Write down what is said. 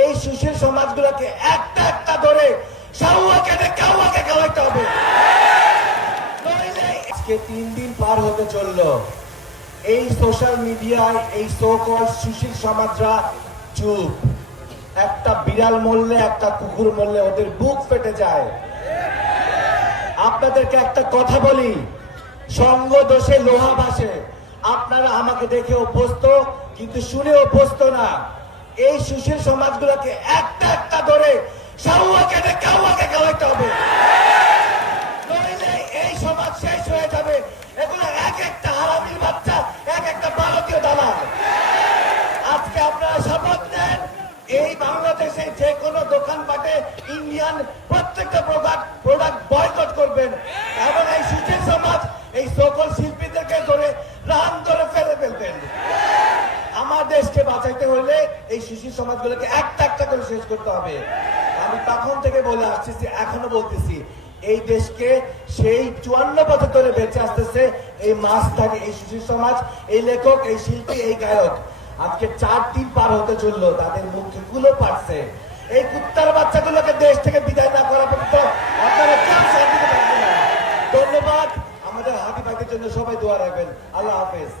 এই সুশীল সমাজগুলোকে একটা একটা ধরে খাওয়াইতে হবে। আজকে 3 দিন পার হতে চললো, এই সোশ্যাল মিডিয়ায় এই সো-কল্ড সুশীল সমাজরা চুপ। একটা বিড়াল মরলে, একটা কুকুর মরলে ওদের বুক ফেটে যায়। আপনাদেরকে একটা কথা বলি, সঙ্গ দোষে লোহা ভাসে। আপনারা আমাকে দেখে অভ্যস্ত, কিন্তু শুনে অভ্যস্ত না। এই সুশীল সমাজগুলোকে একটা একটা ধরে খাওয়াইতে হবে, নইলে এই সমাজ শেষ হয়ে যাবে। এগুলো এক একটা হারামির বাচ্চা, এক একটা ভারতীয় দালাল। আজকে আপনারা শপথ নেন, এই বাংলাদেশে যে কোনো দোকানপাটে ইন্ডিয়ান প্রত্যেকটা প্রোডাক্ট বয়কট করবেন এবং এই সুশীল সমাজ এই সকল শিল্পীদেরকে ধরে রান ধরে ফেলে ফেলবেন। আমার দেশকে বাঁচাইতে হলে এই সুশীল সমাজগুলোকে একটা একটা করে শেষ করতে হবে। আমি তখন থেকে বলে আসতেছি, এখনো বলতেছি, এই দেশকে সেই 54 বছর ধরে বেঁচে আসতেছে এই মাঝধারী এই সুশীল সমাজ, এই লেখক, এই শিল্পী, এই গায়ক। আজকে 4 দিন পার হতে চললো, তাদের মুখে কুলো পাচ্ছে। এই কুত্তার বাচ্চাগুলোকে দেশ থেকে বিদায় না করা পর্যন্ত আপনারা কেউ শান্তিতে থাকবেন না। ধন্যবাদ। আমাদের হাদি ভাইদের জন্য সবাই দোয়া রাখবেন। আল্লাহ হাফেজ।